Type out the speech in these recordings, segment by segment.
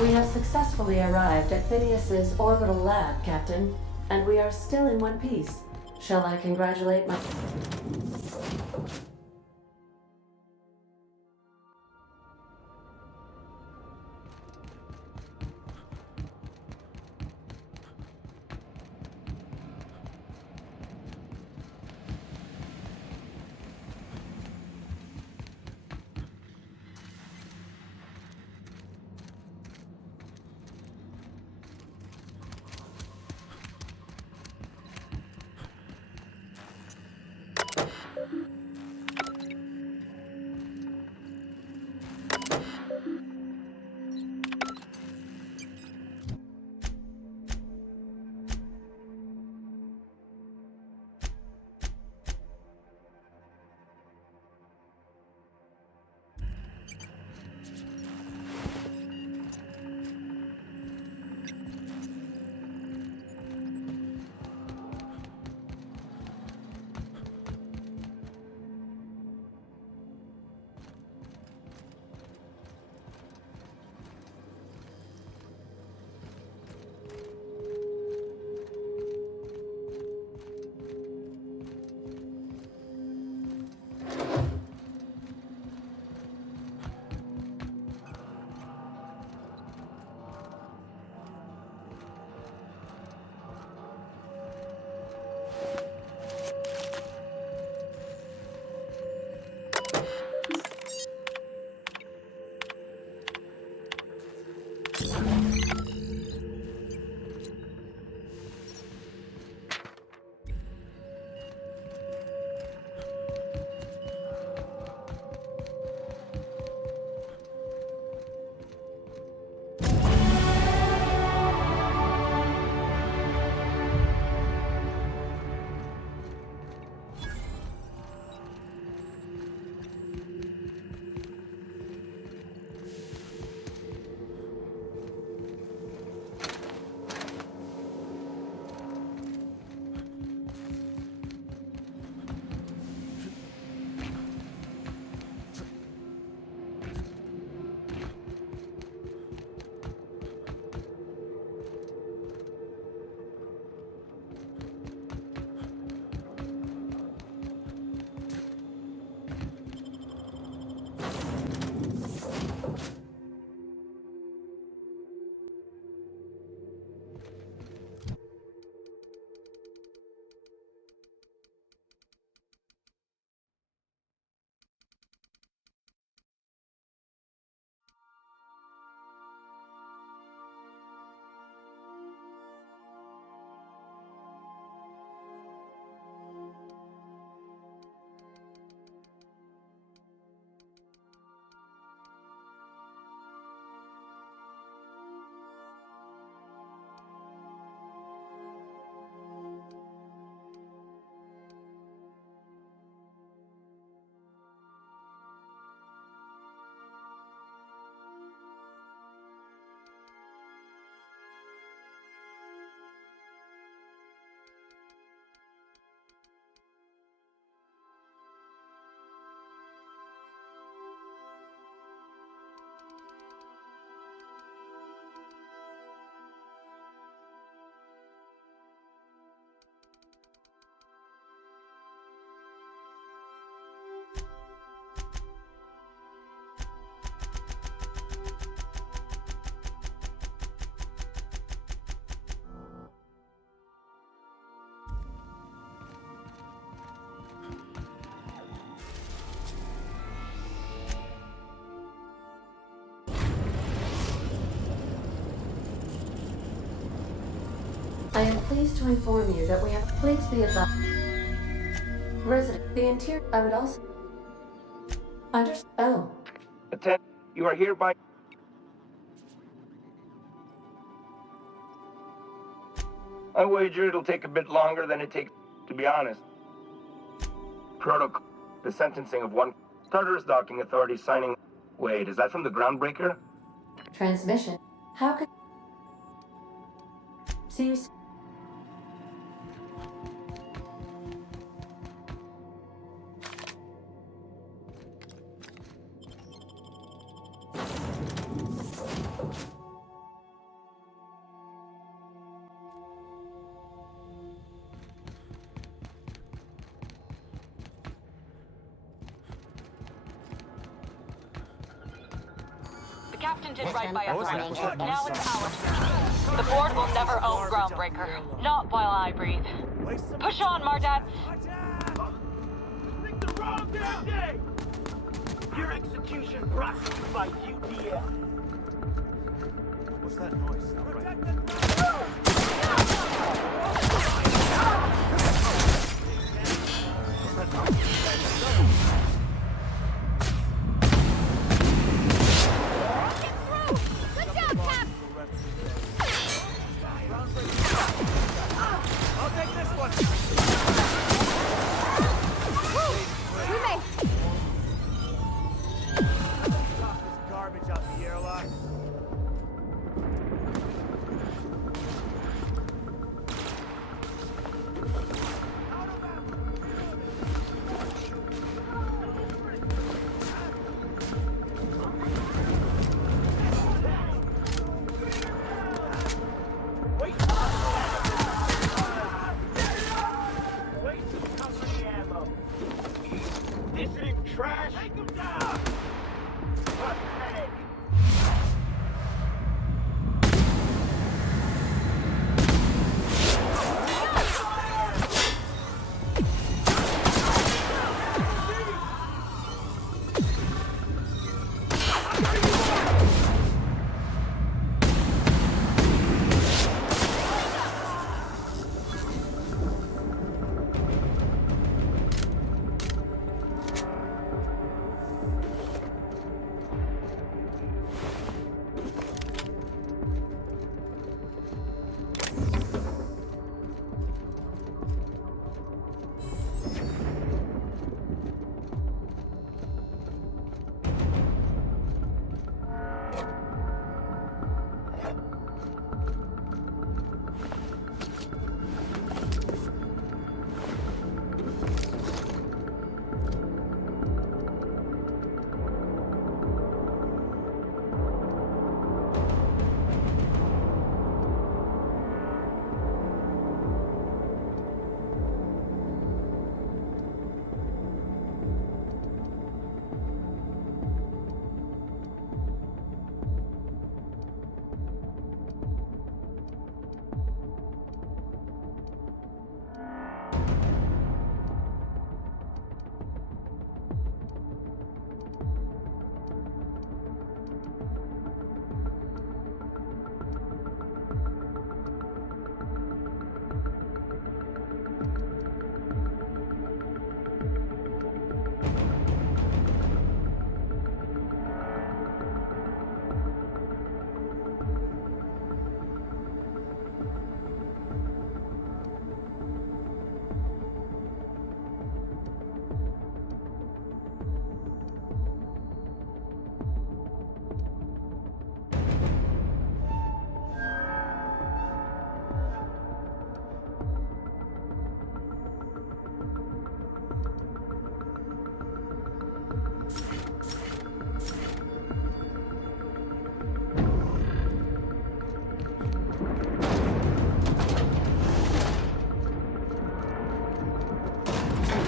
We have successfully arrived at Phineas's orbital lab, Captain, and we are still in one piece. Shall I congratulate my... I am pleased to inform you that we have... Please be advised. Resident, the interior... I would also... Oh. Attend. You are hereby... I wager it'll take a bit longer than it takes, to be honest. Protocol. The sentencing of one... Starters docking authority signing... Wait, is that from the groundbreaker? Transmission. How could... See you... captain did right by What was us. that? Now it's ours. The board will never own Groundbreaker. Not while I breathe. Push on, Mardat. Pick the wrong damn day! Your execution brought to you by UDF. What's that noise? Good job, Cap! I'll take this one. We made Drop this garbage out the airlock. Wait! Wait to cover the ammo. Dissident trash! Take him down! Pathetic!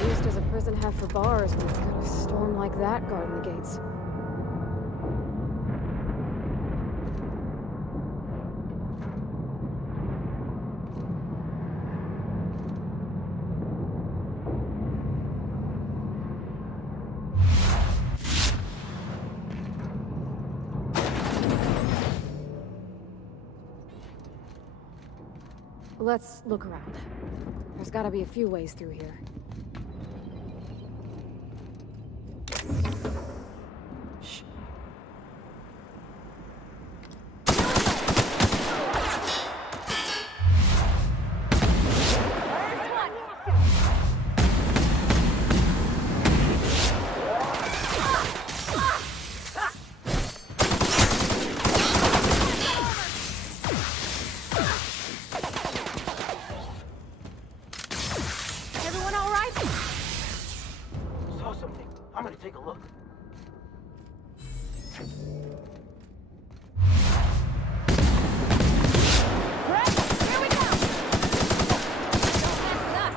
used as a prison have for bars when it's got a storm like that guarding the gates. Let's look around. There's gotta be a few ways through here. Shh. Everyone all right? Saw something. I'm gonna take a look. Brett, here we go! Don't mess with us!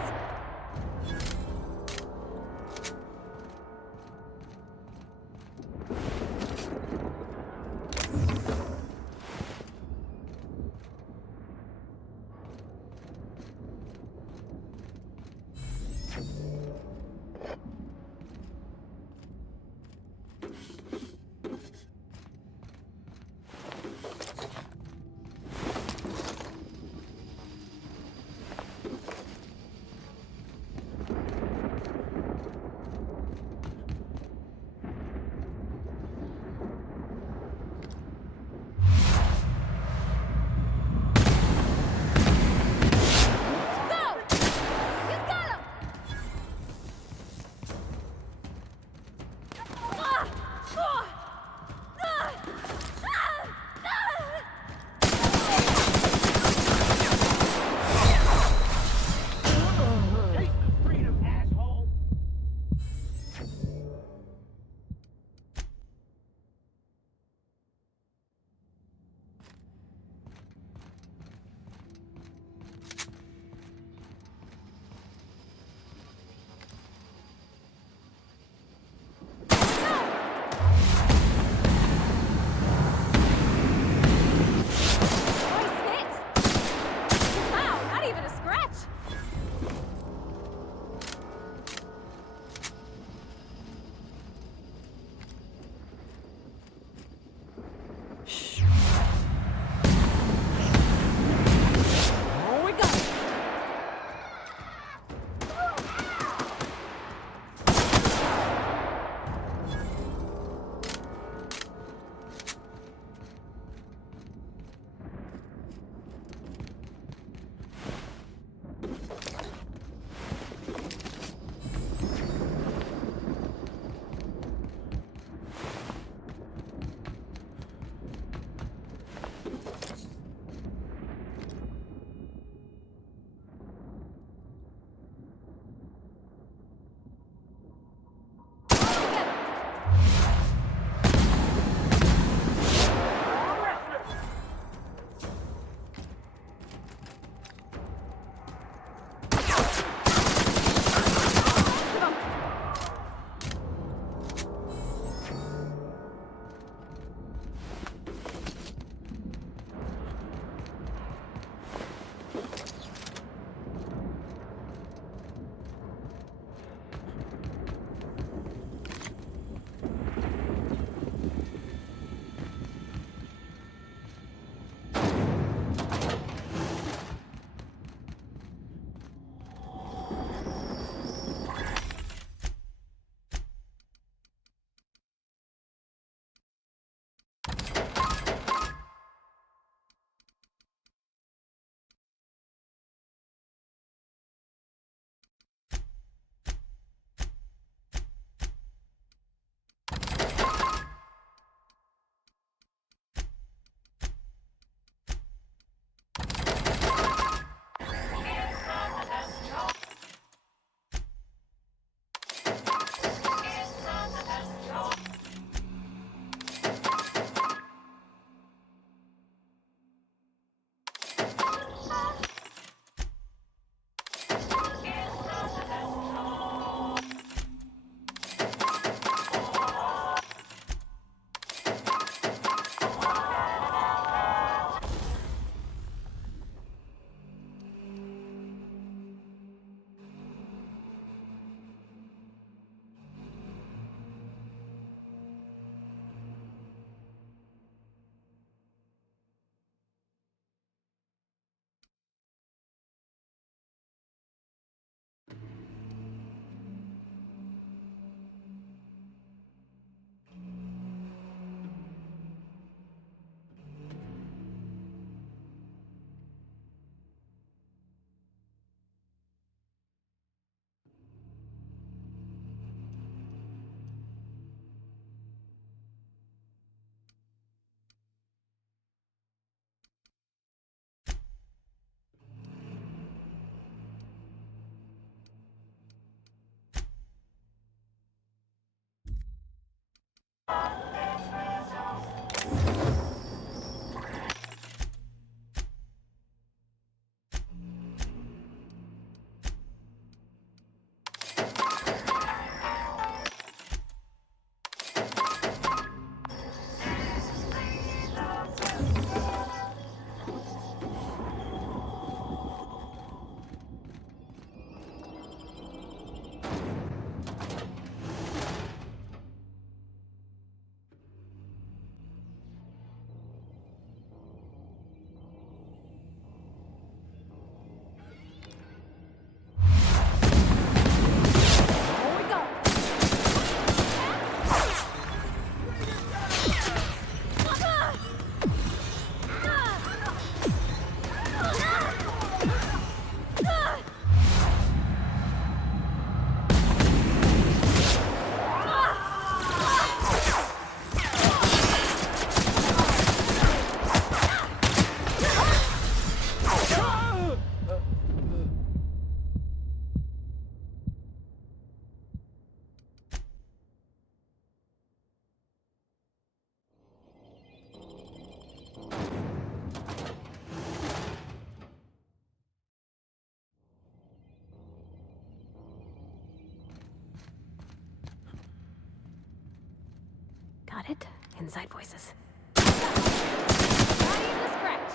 Got it? Inside voices. Ready to scratch.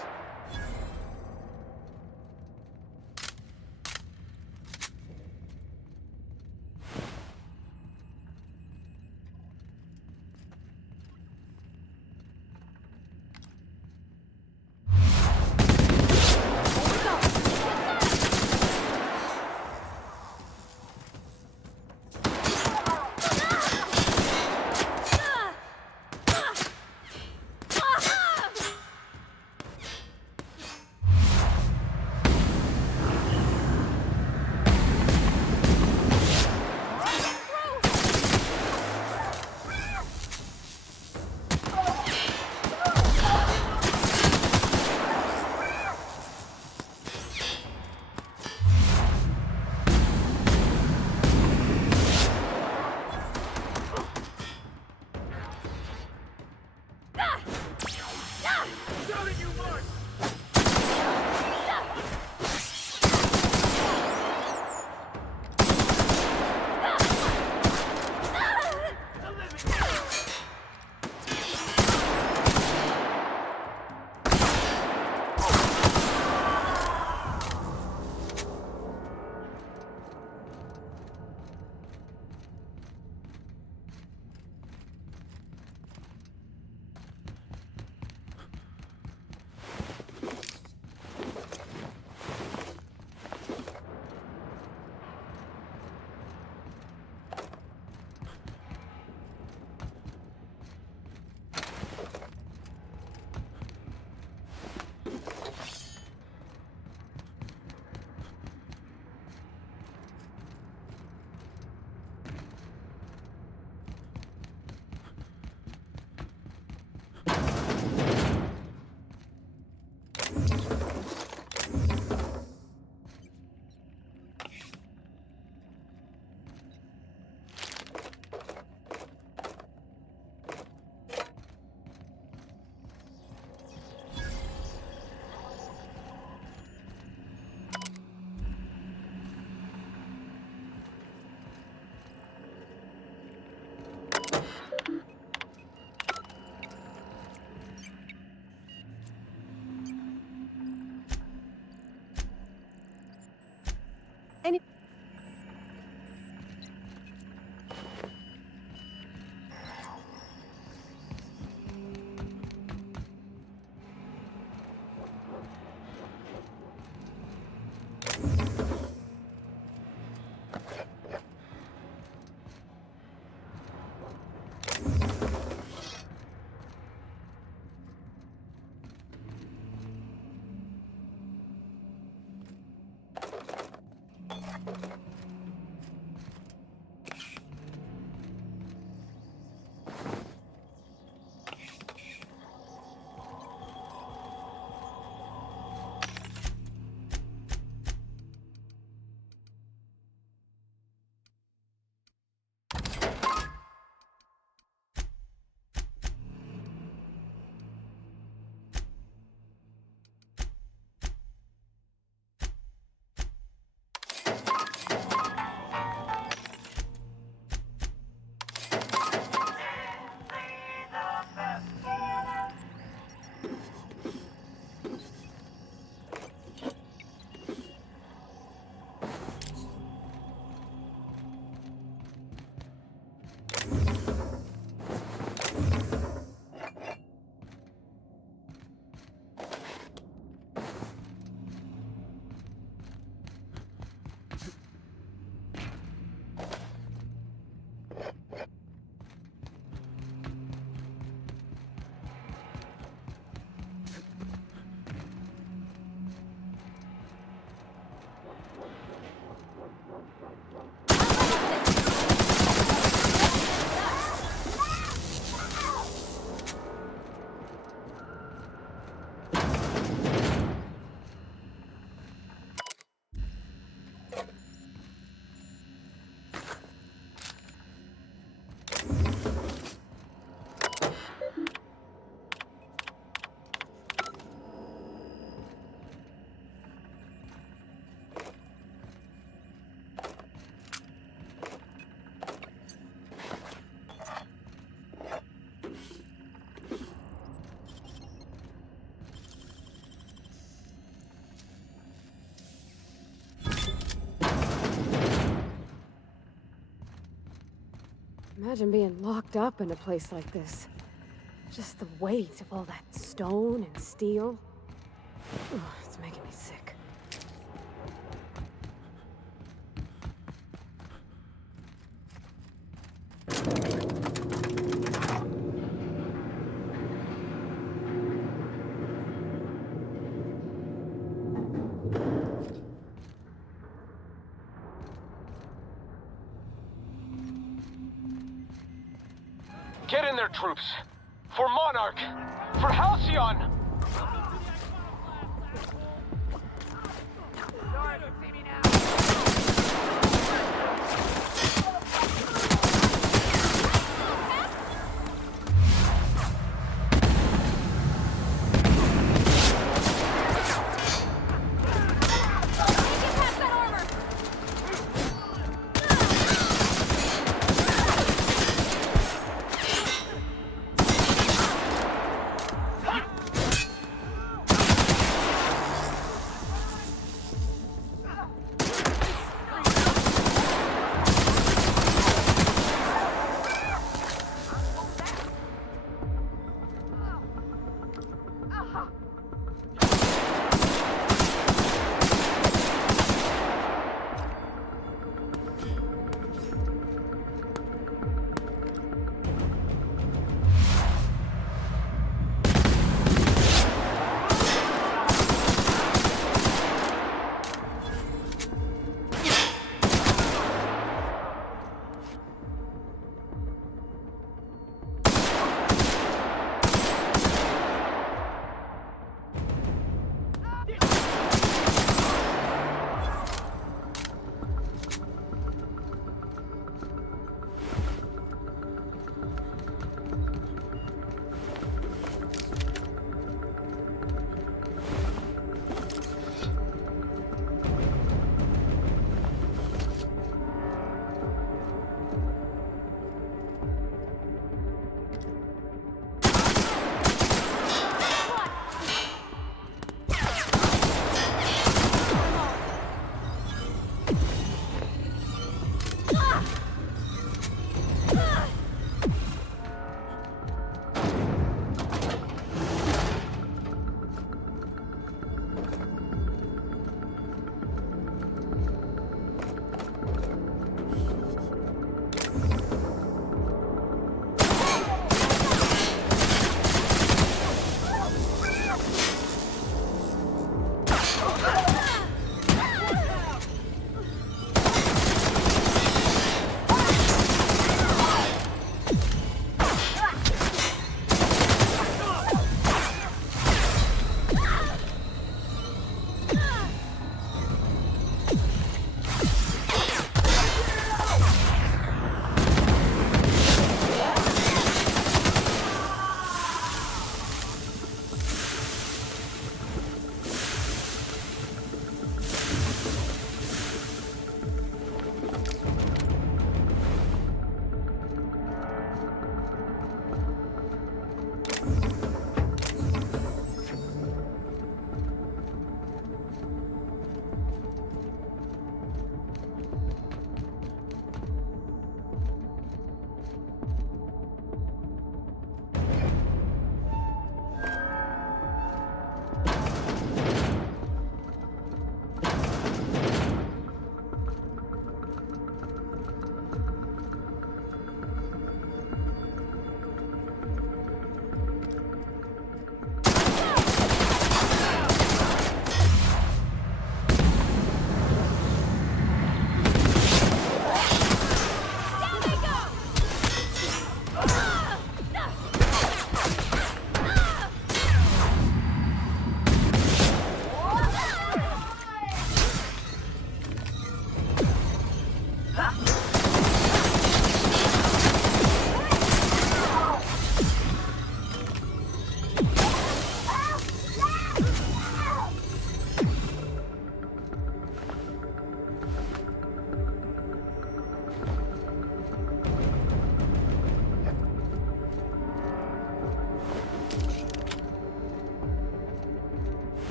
Imagine being locked up in a place like this. Just the weight of all that stone and steel. Ugh, it's making me sick. Get in there, troops! For Monarch! For Halcyon!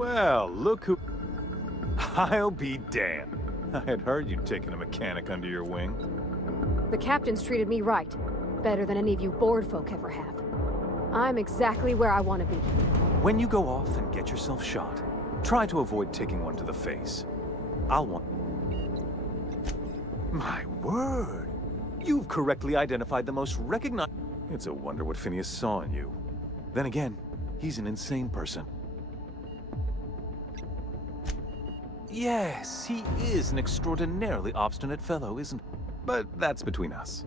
Well, look who... I'll be damned. I had heard you'd taken a mechanic under your wing. The captain's treated me right. Better than any of you bored folk ever have. I'm exactly where I want to be. When you go off and get yourself shot, try to avoid taking one to the face. I'll want... My word! You've correctly identified the most recognized... It's a wonder what Phineas saw in you. Then again, he's an insane person. Yes, he is an extraordinarily obstinate fellow, isn't he? But that's between us.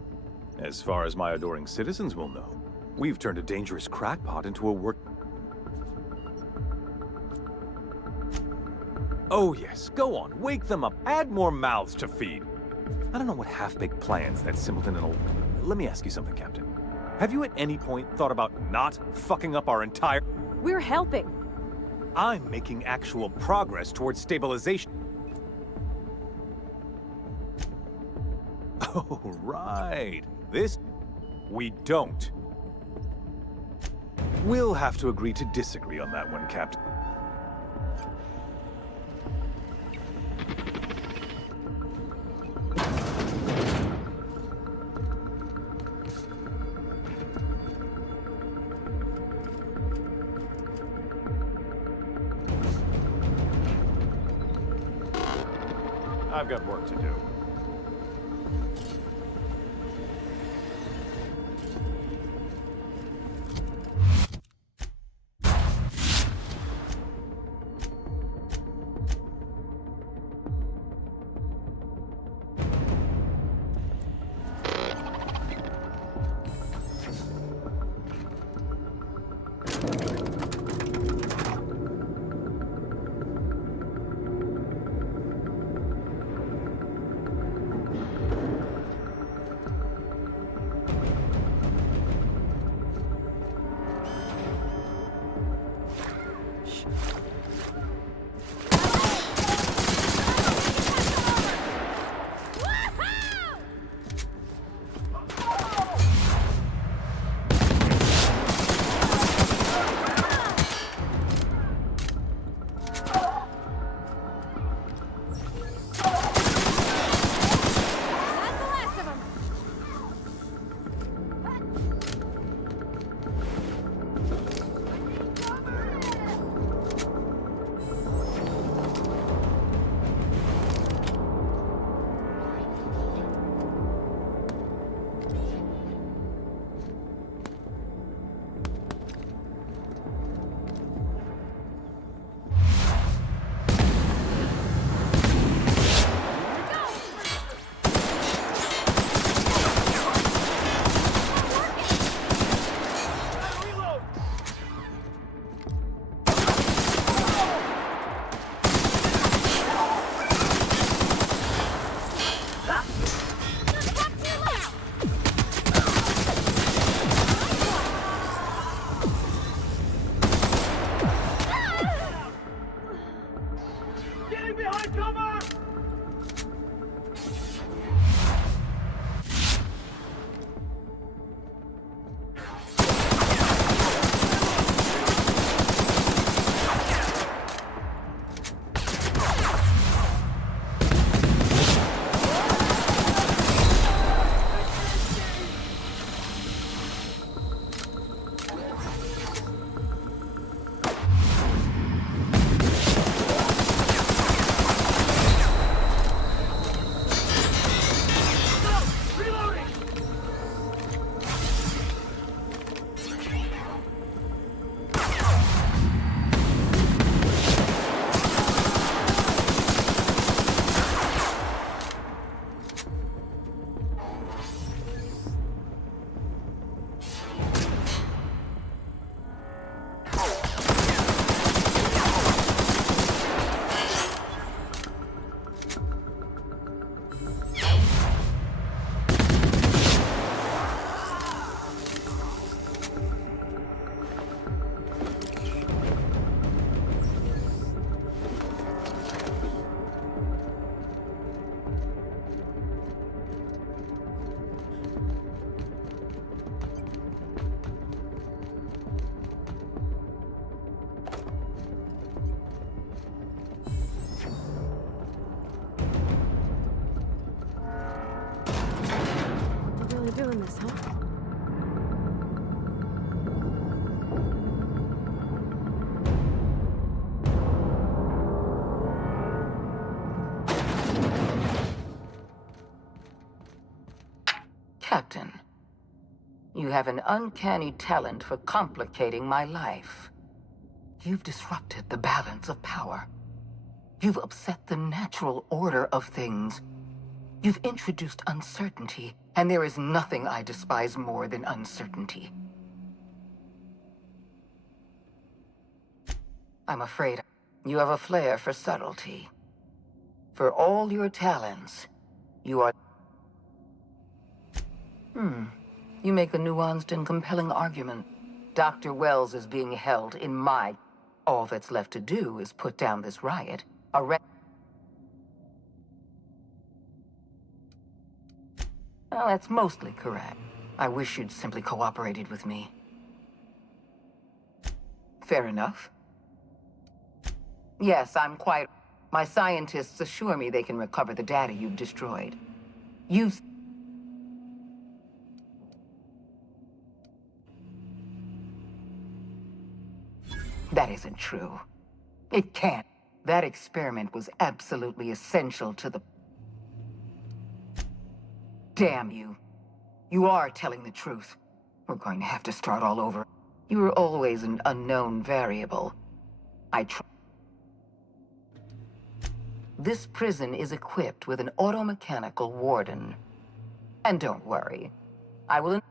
As far as my adoring citizens will know, we've turned a dangerous crackpot into a work... Oh yes, go on, wake them up, add more mouths to feed. I don't know what half-baked plans that simpleton and... Let me ask you something, Captain. Have you at any point thought about not fucking up our entire... We're helping. I'm making actual progress towards stabilization. Oh, right. This... We don't. We'll have to agree to disagree on that one, Captain. I've got work to do. this, huh? Captain, you have an uncanny talent for complicating my life. You've disrupted the balance of power. You've upset the natural order of things. You've introduced uncertainty, and there is nothing I despise more than uncertainty. I'm afraid you have a flair for subtlety. For all your talents, you are... You make a nuanced and compelling argument. Dr. Wells is being held in my... All that's left to do is put down this riot. Well, that's mostly correct. I wish you'd simply cooperated with me. Fair enough. Yes, I'm quite... My scientists assure me they can recover the data you've destroyed. You've... That isn't true. It can't. That experiment was absolutely essential to the... Damn you. You are telling the truth. We're going to have to start all over. You were always an unknown variable. This prison is equipped with an automechanical warden. And don't worry. I will...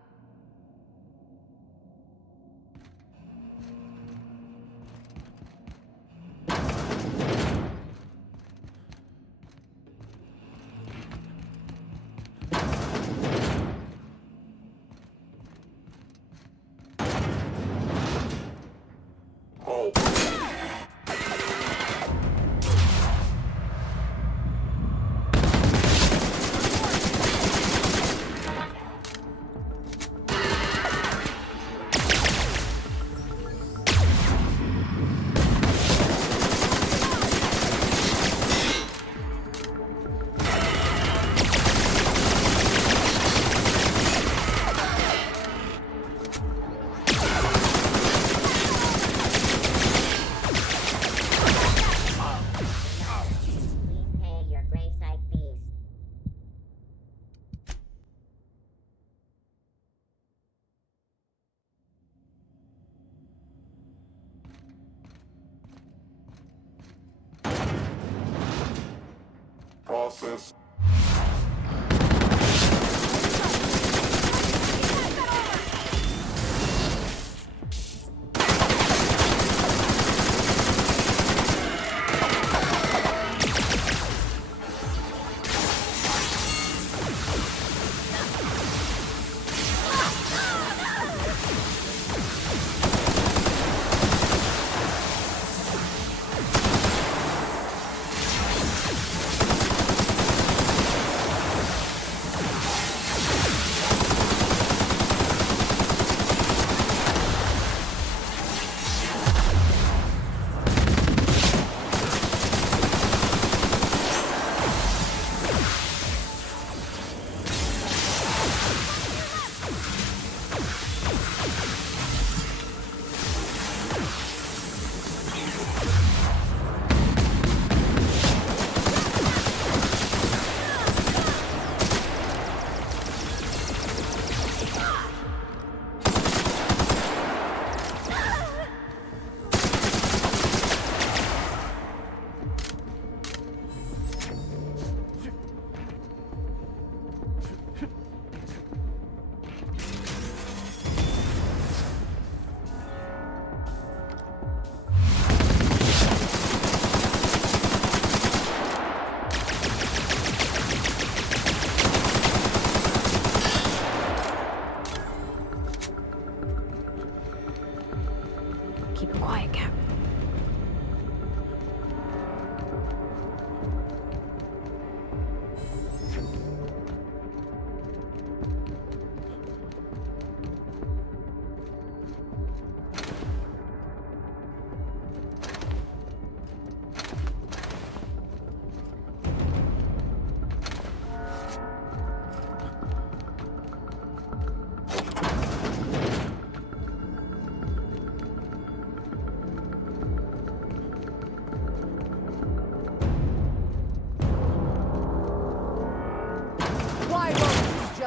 Process.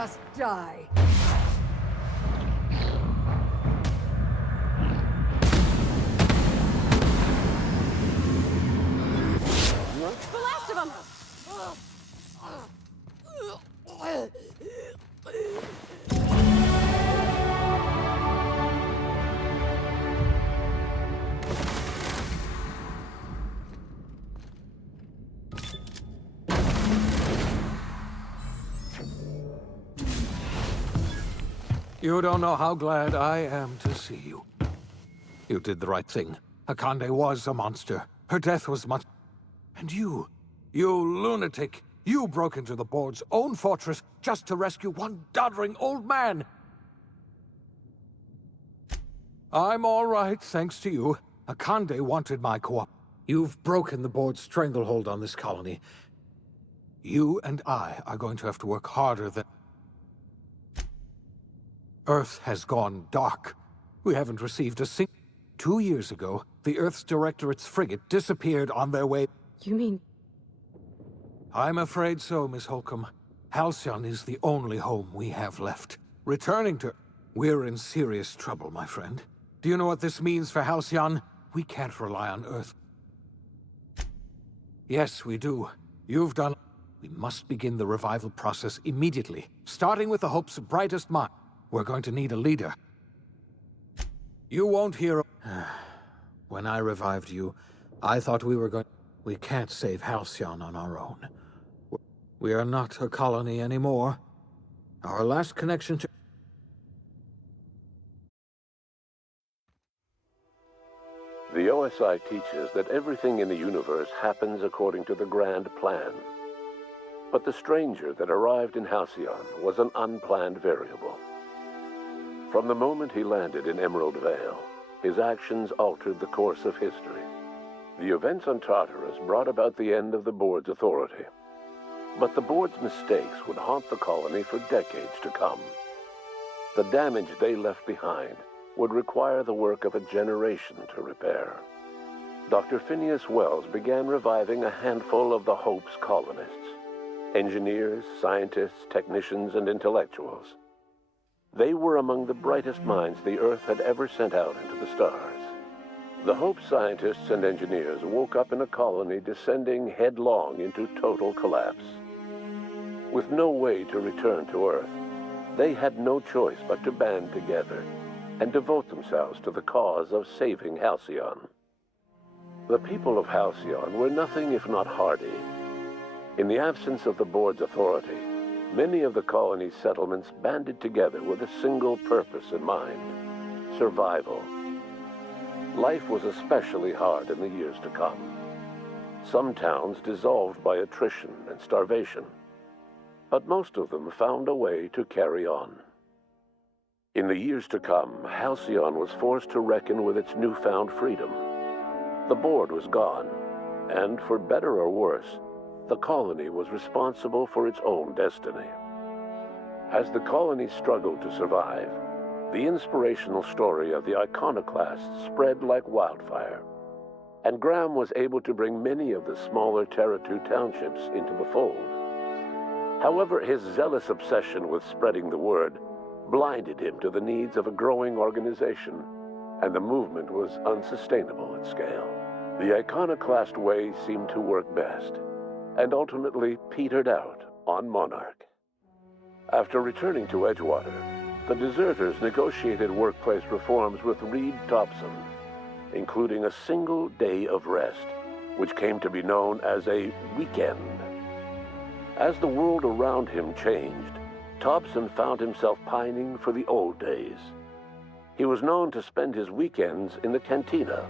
just die. The last of them! You don't know how glad I am to see you. You did the right thing. Akande was a monster. Her death was much... And you lunatic, you broke into the board's own fortress just to rescue one doddering old man. I'm all right, thanks to you. Akande wanted my co-op. You've broken the board's stranglehold on this colony. You and I are going to have to work harder than... Earth has gone dark. We haven't received a single... 2 years ago, the Earth's Directorate's frigate disappeared on their way... You mean... I'm afraid so, Miss Holcomb. Halcyon is the only home we have left. Returning to... We're in serious trouble, my friend. Do you know what this means for Halcyon? We can't rely on Earth. Yes, we do. You've done... We must begin the revival process immediately, starting with the Hope's brightest mind. We're going to need a leader. You won't hear... When I revived you, I thought we were going... We can't save Halcyon on our own. We are not a colony anymore. Our last connection to... The OSI teaches that everything in the universe happens according to the grand plan. But the stranger that arrived in Halcyon was an unplanned variable. From the moment he landed in Emerald Vale, his actions altered the course of history. The events on Tartarus brought about the end of the board's authority. But the board's mistakes would haunt the colony for decades to come. The damage they left behind would require the work of a generation to repair. Dr. Phineas Wells began reviving a handful of the Hope's colonists. Engineers, scientists, technicians, and intellectuals. They were among the brightest minds the Earth had ever sent out into the stars. The Hope scientists and engineers woke up in a colony descending headlong into total collapse. With no way to return to Earth, they had no choice but to band together and devote themselves to the cause of saving Halcyon. The people of Halcyon were nothing if not hardy. In the absence of the board's authority, many of the colony's settlements banded together with a single purpose in mind: survival. Life was especially hard in the years to come. Some towns dissolved by attrition and starvation, but most of them found a way to carry on. In the years to come, Halcyon was forced to reckon with its newfound freedom. The board was gone, and for better or worse, the colony was responsible for its own destiny. As the colony struggled to survive, the inspirational story of the iconoclasts spread like wildfire, and Graham was able to bring many of the smaller Terra-2 townships into the fold. However, his zealous obsession with spreading the word blinded him to the needs of a growing organization, and the movement was unsustainable at scale. The iconoclast way seemed to work best, and ultimately petered out on Monarch. After returning to Edgewater, the deserters negotiated workplace reforms with Reed Thompson, including a single day of rest, which came to be known as a weekend. As the world around him changed, Thompson found himself pining for the old days. He was known to spend his weekends in the cantina,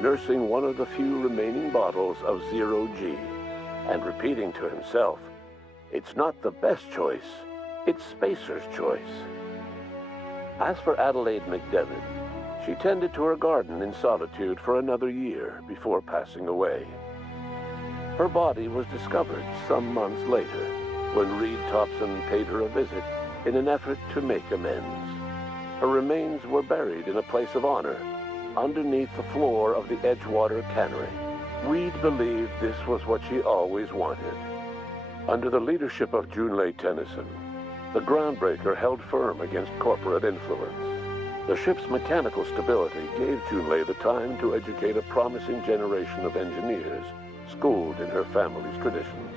nursing one of the few remaining bottles of Zero G, and repeating to himself, "It's not the best choice, it's Spacer's choice." As for Adelaide McDevitt, she tended to her garden in solitude for another year before passing away. Her body was discovered some months later, when Reed Thompson paid her a visit in an effort to make amends. Her remains were buried in a place of honor, underneath the floor of the Edgewater Cannery. Reed believed this was what she always wanted. Under the leadership of Junlei Tennyson, The groundbreaker held firm against corporate influence. The ship's mechanical stability gave Junlei the time to educate a promising generation of engineers, schooled in her family's traditions.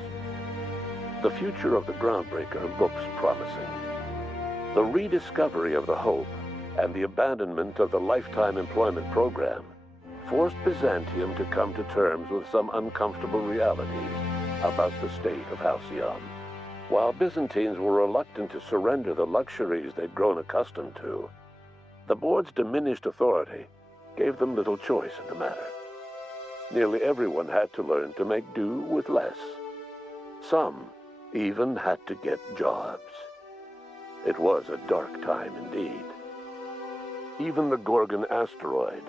The future of the groundbreaker looks promising. The rediscovery of the Hope and the abandonment of the lifetime employment program forced Byzantium to come to terms with some uncomfortable realities about the state of Halcyon. While Byzantines were reluctant to surrender the luxuries they'd grown accustomed to, the board's diminished authority gave them little choice in the matter. Nearly everyone had to learn to make do with less. Some even had to get jobs. It was a dark time indeed. Even the Gorgon asteroid,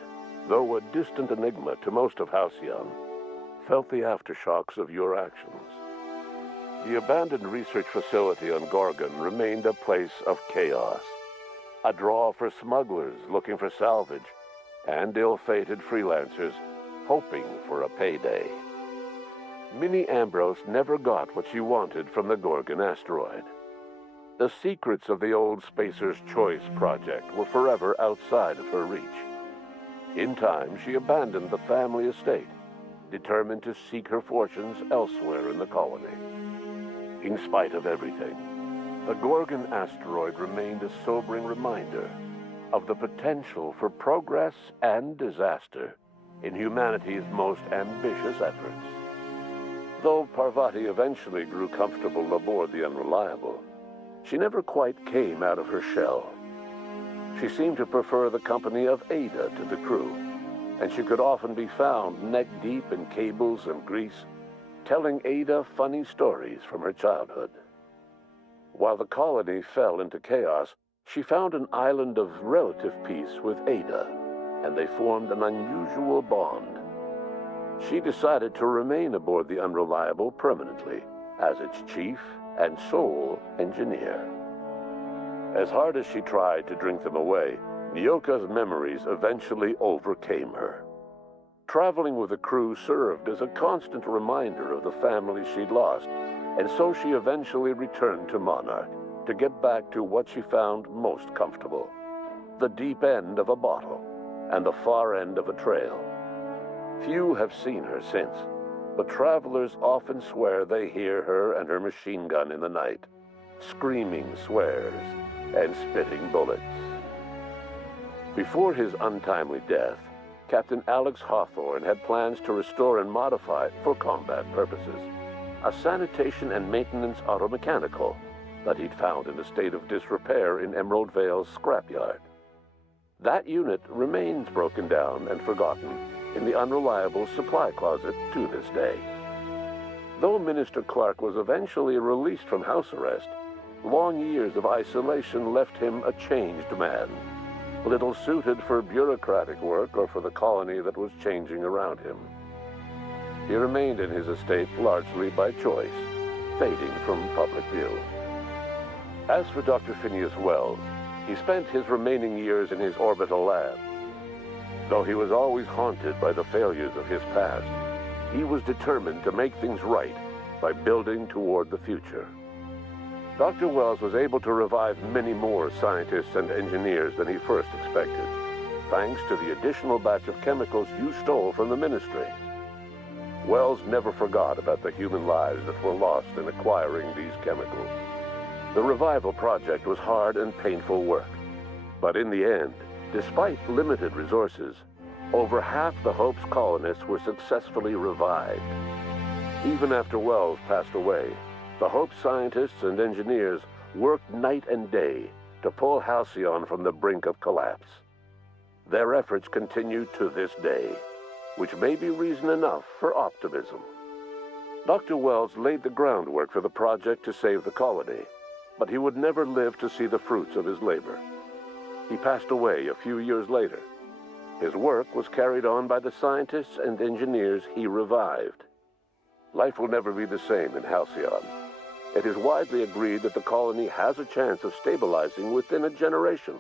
though a distant enigma to most of Halcyon, felt the aftershocks of your actions. The abandoned research facility on Gorgon remained a place of chaos, a draw for smugglers looking for salvage, and ill-fated freelancers hoping for a payday. Minnie Ambrose never got what she wanted from the Gorgon asteroid. The secrets of the old Spacer's Choice project were forever outside of her reach. In time, she abandoned the family estate, determined to seek her fortunes elsewhere in the colony. In spite of everything, the Gorgon asteroid remained a sobering reminder of the potential for progress and disaster in humanity's most ambitious efforts. Though Parvati eventually grew comfortable aboard the Unreliable, she never quite came out of her shell. She seemed to prefer the company of Ada to the crew, and she could often be found neck-deep in cables and grease, telling Ada funny stories from her childhood. While the colony fell into chaos, she found an island of relative peace with Ada, and they formed an unusual bond. She decided to remain aboard the Unreliable permanently as its chief and sole engineer. As hard as she tried to drink them away, Nyoka's memories eventually overcame her. Traveling with the crew served as a constant reminder of the family she'd lost, and so she eventually returned to Monarch to get back to what she found most comfortable: the deep end of a bottle and the far end of a trail. Few have seen her since, but travelers often swear they hear her and her machine gun in the night, screaming swears and spitting bullets. Before his untimely death, Captain Alex Hawthorne had plans to restore and modify, for combat purposes, a sanitation and maintenance automechanical that he'd found in a state of disrepair in Emerald Vale's scrapyard. That unit remains broken down and forgotten in the Unreliable supply closet to this day. Though Minister Clark was eventually released from house arrest, long years of isolation left him a changed man, little suited for bureaucratic work or for the colony that was changing around him. He remained in his estate largely by choice, fading from public view. As for Dr. Phineas Wells, he spent his remaining years in his orbital lab. Though he was always haunted by the failures of his past, he was determined to make things right by building toward the future. Dr. Wells was able to revive many more scientists and engineers than he first expected, thanks to the additional batch of chemicals you stole from the Ministry. Wells never forgot about the human lives that were lost in acquiring these chemicals. The revival project was hard and painful work, but in the end, despite limited resources, over half the Hope's colonists were successfully revived. Even after Wells passed away, the Hope scientists and engineers worked night and day to pull Halcyon from the brink of collapse. Their efforts continue to this day, which may be reason enough for optimism. Dr. Wells laid the groundwork for the project to save the colony, but he would never live to see the fruits of his labor. He passed away a few years later. His work was carried on by the scientists and engineers he revived. Life will never be the same in Halcyon. It is widely agreed that the colony has a chance of stabilizing within a generation,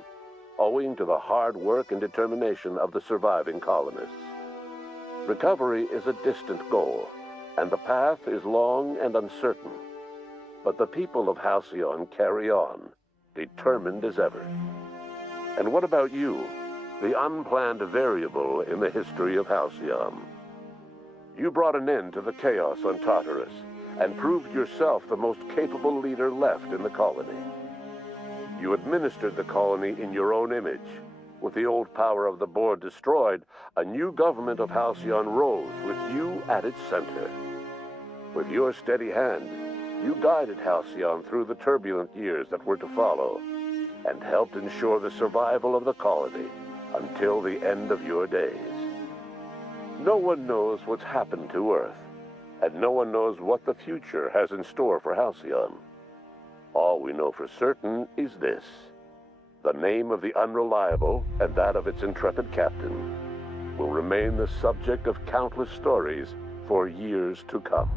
owing to the hard work and determination of the surviving colonists. Recovery is a distant goal, and the path is long and uncertain. But the people of Halcyon carry on, determined as ever. And what about you, the unplanned variable in the history of Halcyon? You brought an end to the chaos on Tartarus, and proved yourself the most capable leader left in the colony. You administered the colony in your own image. With the old power of the board destroyed, a new government of Halcyon rose with you at its center. With your steady hand, you guided Halcyon through the turbulent years that were to follow, and helped ensure the survival of the colony until the end of your days. No one knows what's happened to Earth, and no one knows what the future has in store for Halcyon. All we know for certain is this: the name of the Unreliable and that of its intrepid captain will remain the subject of countless stories for years to come.